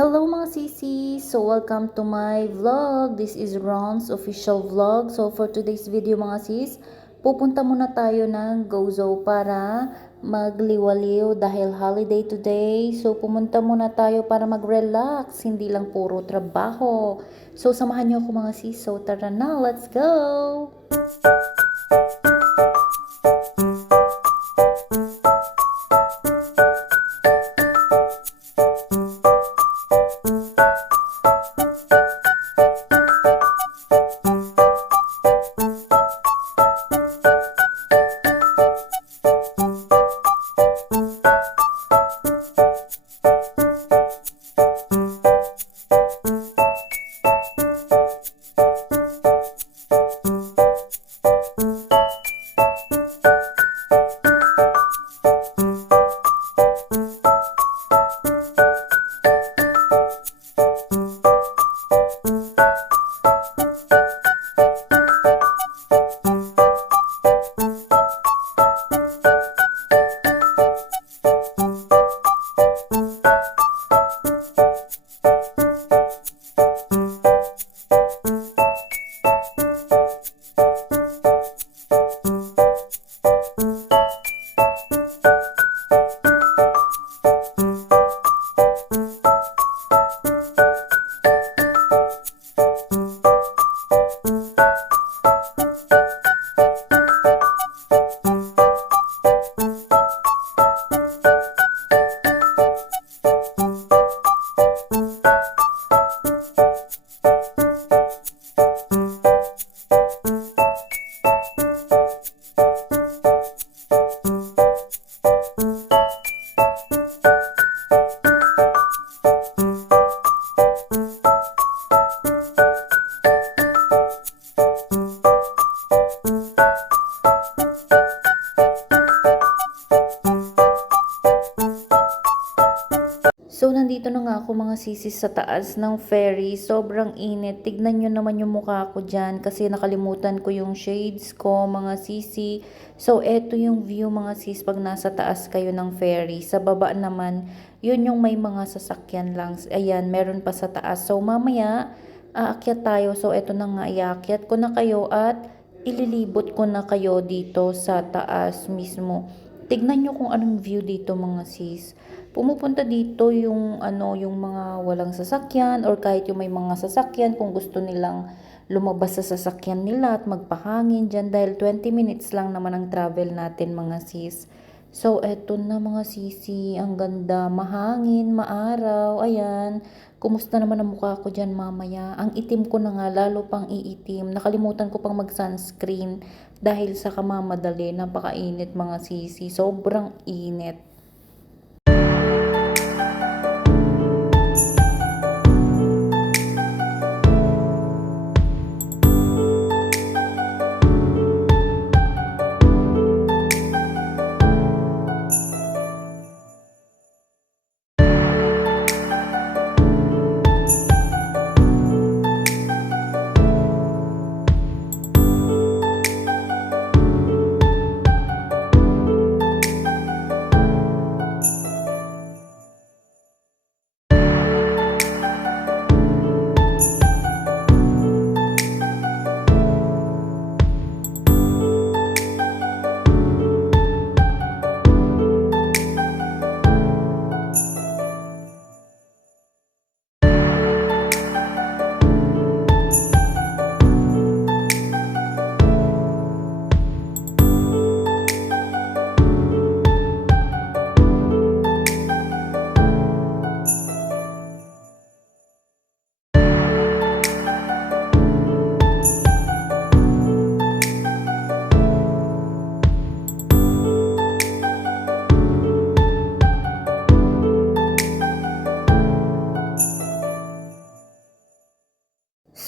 Hello mga sisi! So welcome to my vlog. This is Ron's official vlog. So for today's video mga sis, pupunta muna tayo ng Gozo para magliwaliw dahil holiday today. So pumunta muna tayo para mag-relax, hindi lang puro trabaho. So samahan niyo ako mga sis. So tara na, let's go! So, nandito na nga ako mga sisis sa taas ng ferry. Sobrang init. Tignan nyo naman yung mukha ko dyan kasi nakalimutan ko yung shades ko mga sisi. So, eto yung view mga sis pag nasa taas kayo ng ferry. Sa baba naman, yun yung may mga sasakyan lang. Ayan, meron pa sa taas. So, mamaya, aakyat tayo. So, eto na nga, iakyat ko na kayo at ililibot ko na kayo dito sa taas mismo. Tignan nyo kung anong view dito mga sis. Pumupunta dito yung yung mga walang sasakyan or kahit yung may mga sasakyan kung gusto nilang lumabas sa sasakyan nila at magpahangin dyan dahil 20 minutes lang naman ang travel natin mga sis. So eto na mga sisi, ang ganda, mahangin, maaraw, ayan. Kumusta naman ang mukha ko dyan mamaya? Ang itim ko na nga, lalo pang iitim. Nakalimutan ko pang mag-sunscreen dahil sa kamamadali, napakainit mga sisi, sobrang init.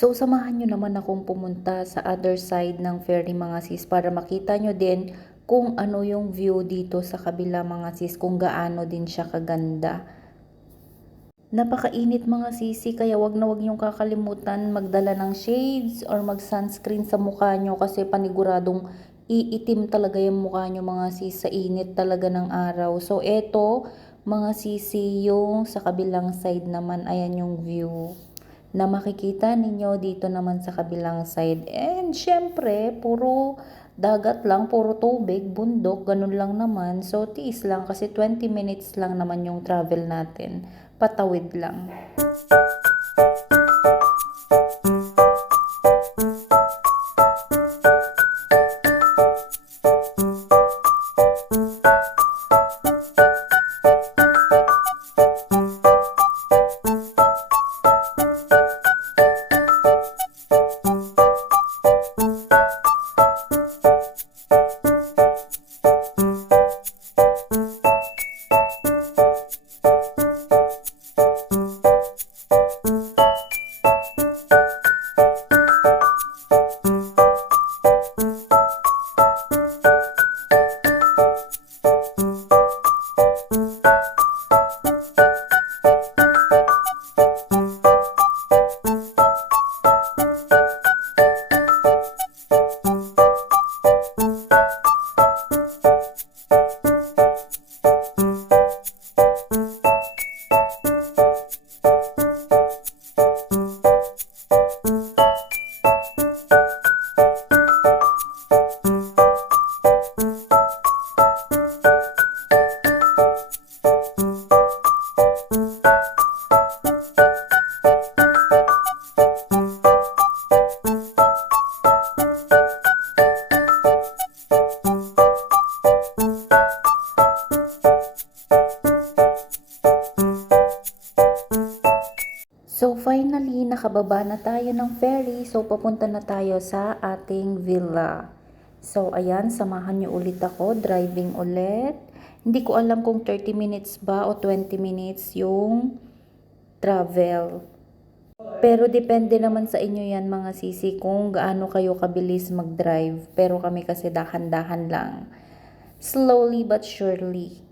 So, samahan nyo naman akong pumunta sa other side ng ferry mga sis para makita nyo din kung ano yung view dito sa kabila mga sis, kung gaano din siya kaganda. Napakainit mga sisi, kaya wag na wag niyong kakalimutan magdala ng shades or mag-sunscreen sa mukha nyo kasi paniguradong iitim talaga yung mukha nyo mga sis sa init talaga ng araw. So eto, mga sisi, yung sa kabilang side naman, ayan yung view na makikita ninyo dito naman sa kabilang side. And syempre, puro dagat lang, puro tubig, bundok, ganun lang naman. So, tiis lang kasi 20 minutes lang naman yung travel natin. Patawid lang. So finally, nakababa na tayo ng ferry. So papunta na tayo sa ating villa. So ayan, samahan niyo ulit ako, driving ulit. Hindi ko alam kung 30 minutes ba o 20 minutes yung travel. Pero depende naman sa inyo yan mga sisi kung gaano kayo kabilis mag-drive. Pero kami kasi dahan-dahan lang. Slowly but surely.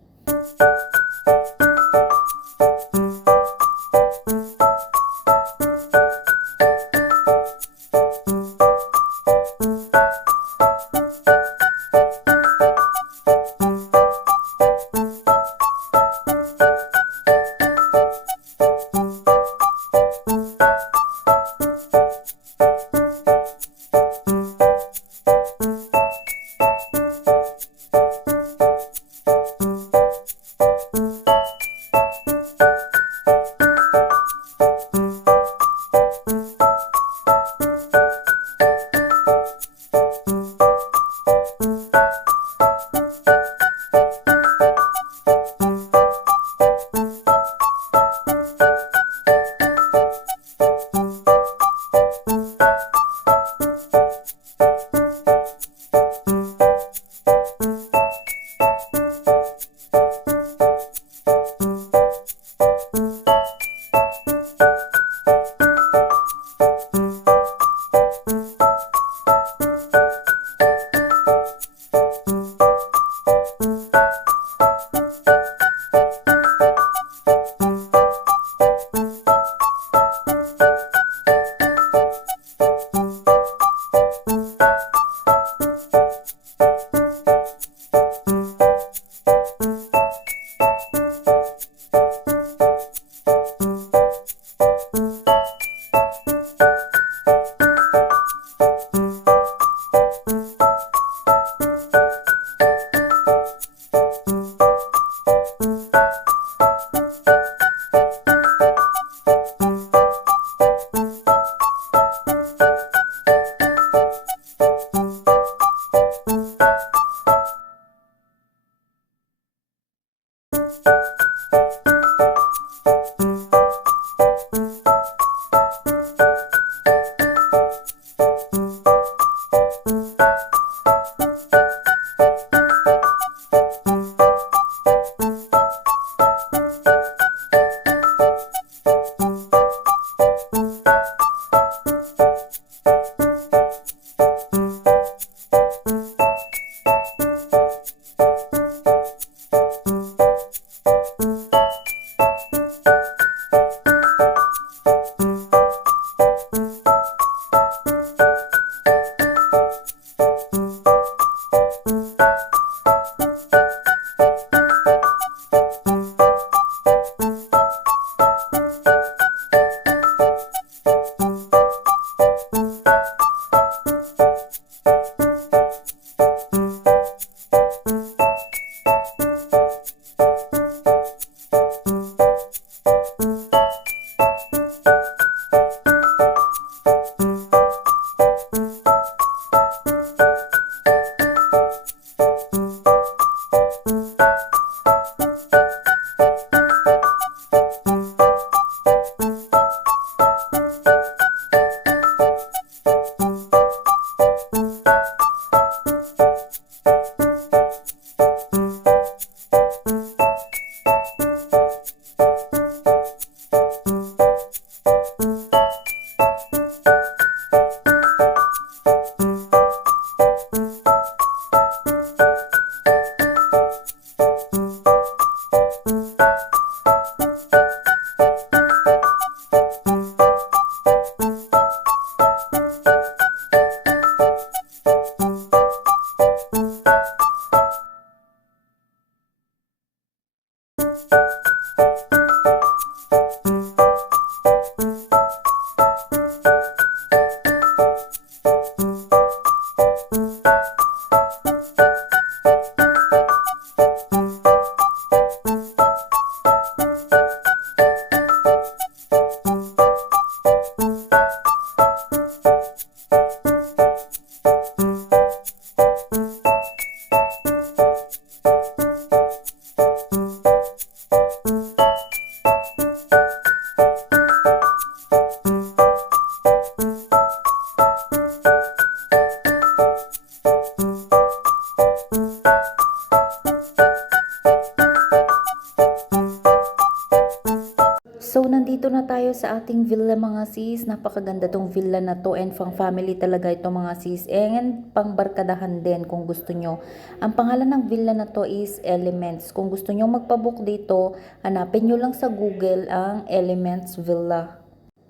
tayo sa ating villa mga sis. Napakaganda tong villa na to and pang family talaga ito mga sis. And pang barkadahan din kung gusto nyo. Ang pangalan ng villa na to is Elements. Kung gusto nyo magpabook dito, hanapin nyo lang sa Google ang Elements Villa.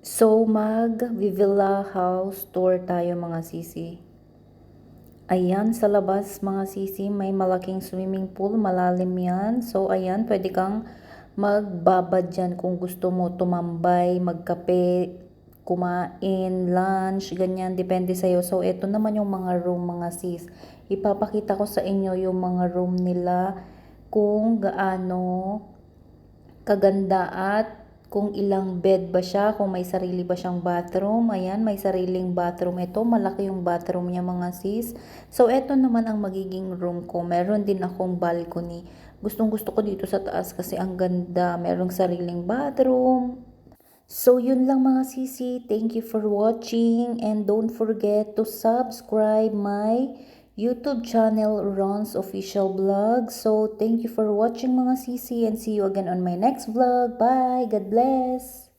So mag-villa house tour tayo mga sisi. Ayan, sa labas mga sisi, may malaking swimming pool, malalim yan. So ayan, pwede kang magbabad dyan kung gusto mo tumambay, magkape, kumain, lunch, ganyan, depende sa'yo. So eto naman yung mga room mga sis. Ipapakita ko sa inyo yung mga room nila kung gaano kaganda at kung ilang bed ba siya, kung may sarili ba siyang bathroom. Ayan, may sariling bathroom ito. Malaki yung bathroom niya mga sis. So, eto naman ang magiging room ko. Meron din akong balcony. Gustong gusto ko dito sa taas kasi ang ganda. Merong sariling bathroom. So, yun lang mga sisi. Thank you for watching. And don't forget to subscribe my YouTube channel, Ron's Official Vlog. So, thank you for watching mga sisi and see you again on my next vlog. Bye! God bless!